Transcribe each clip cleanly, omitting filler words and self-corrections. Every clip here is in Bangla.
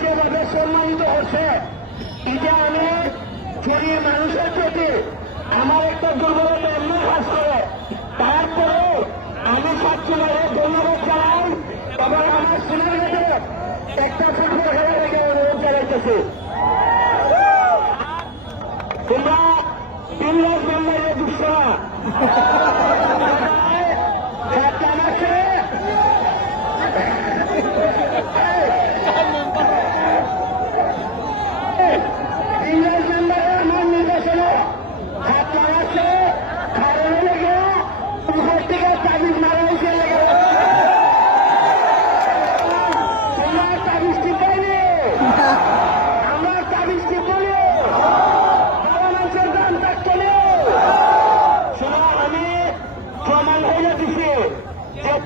যেভাবে সম্মানিত হচ্ছে এটা আমি গরিব মানুষের প্রতি আমার একটা দুর্বলতা এমনি কাজ করে। তারপরে আমি ছাত্রীরা ধন্যবাদ জানাই এবং আমার সোনারঘাটে একটা ফুটবল খেলা থেকে অনুরোধ জানাইতেছি। তোমরা 3 লাখ বাংলায় দুঃখ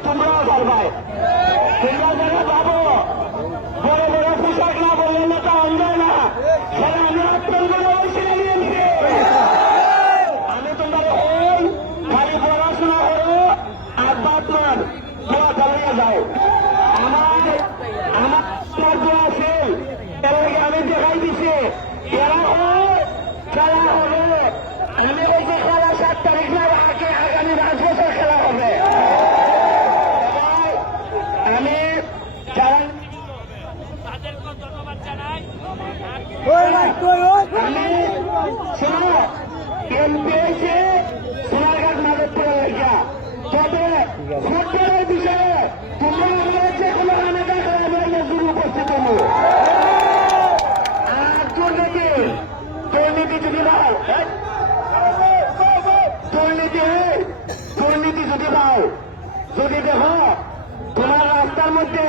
তোমরাও পারবাই। তোমরা যারা ভাবো বড় বড় পোশাক না বললেন না তা অন্ধ না, সেটা আমি অত্যন্ত আমি তোমরা হই খালি পড়াশোনা করো আর বাতমান দোয়া চালিয়ে যাও। আমার দোয়া আছে আমি দেখাই দিছি এরা হয় খেলা হবে। আমি ওই যে খেলা 7 তারিখ না আগামী 5 বছর খেলা হবে। আমি সোনারঘাট মাধবপুরে লাগিয়া তবে ফুটবলের বিষয়ে তোমরা যে কোনো আলাদা খেলা শুরু করতে পারবো। আর দুর্নীতি যদি দাও দুর্নীতি যদি দাও যদি দেখো তোমার রাস্তার মধ্যে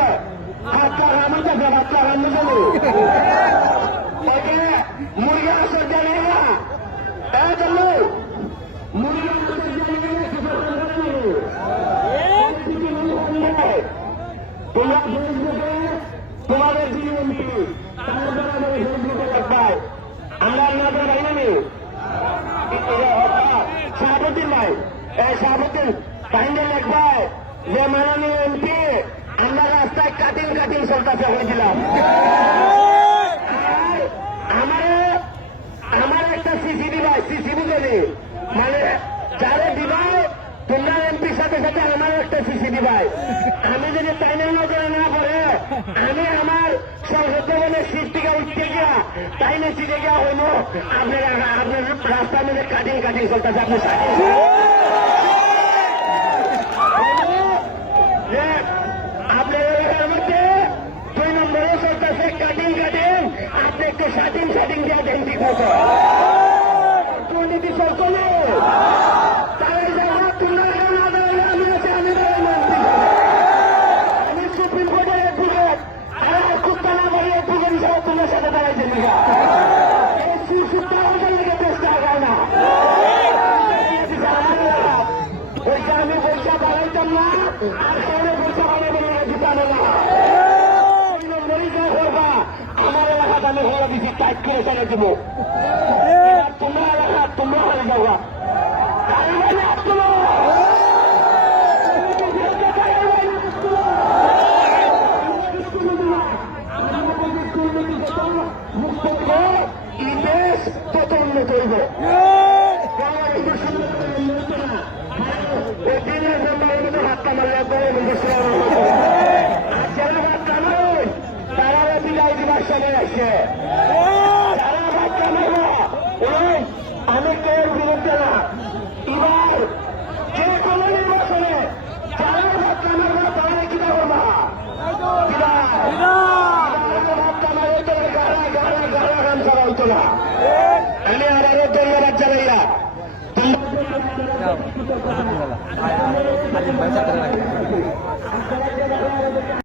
হাত লাগানোর কাছে হাত লাগানো যাবো মুরগি আসর জানে না মুরগি আসর জানে না তোমরা ফেসবুকে তোমাদের জিএমপি তার দ্বারা ফেসবুকে লিখবাই আমরা আপনাদের বাইনি শাহাবুদ্দিন ভাই শাহাবুদ্দিন বাইন্ডে লিখবাই যে মাননীয় এমপি আমরা রাস্তায় কাটিং চলতেছে হয়েছিলাম আমার একটা সিসি দিবাই সিসি যদি মানে যারে দিবাই তোমরা এমপির সাথে আমার একটা সিসি দিবাই আমি যদি টাইনের নজরে না পড়ে আমি আমার সর্বজনের সিট থেকে উঠতে গিয়া টাইনে সিটে গিয়া হইল আপনার রাস্তার মধ্যে কাটিং চলতেছে আপনি আপনার এলাকার মধ্যে 2 নম্বরে চলতেছে কাটিং আপনি একটু শাটিং দিয়া দেন ঠিক মতো দুর্নীতি চলতো না তাদের জায়গা তোমরা আমি সুপ্রিম কোর্টের অ্যাডভোকেট আর কুত্তা না বলে অ্যাডভোকেট হিসাবে তোমার সাথে দাঁড়াইছে এই সুসুপ্তা আমাদের লেগে চেষ্টা হয় না পয়সা আমি পয়সা বাড়াইতাম না আর সবাই পয়সা বাড়াইবে না জিতানো না আমার এলাকাতে আমি হয়ে দিচ্ছি টাইট করে চলে দেবো তোমরা এলাকা তোমরা হয়ে যাওয়া ইমেজ তত উন্নত হইব হাতটা মারলে পরে যারা হাতটা মারুন তারা বিদায় দিবার সময় আসছে যারা হাতটা মারব আমি কেউ বিরুদ্ধে না এবার যে কোনো নির্বাচনে যারা হাতটা মারব তারা কিনা করবা হাতটা মারে তোর গাড়া গান ছাড়া হইতো না আমি আরো ধন্যবাদ জানাইয়া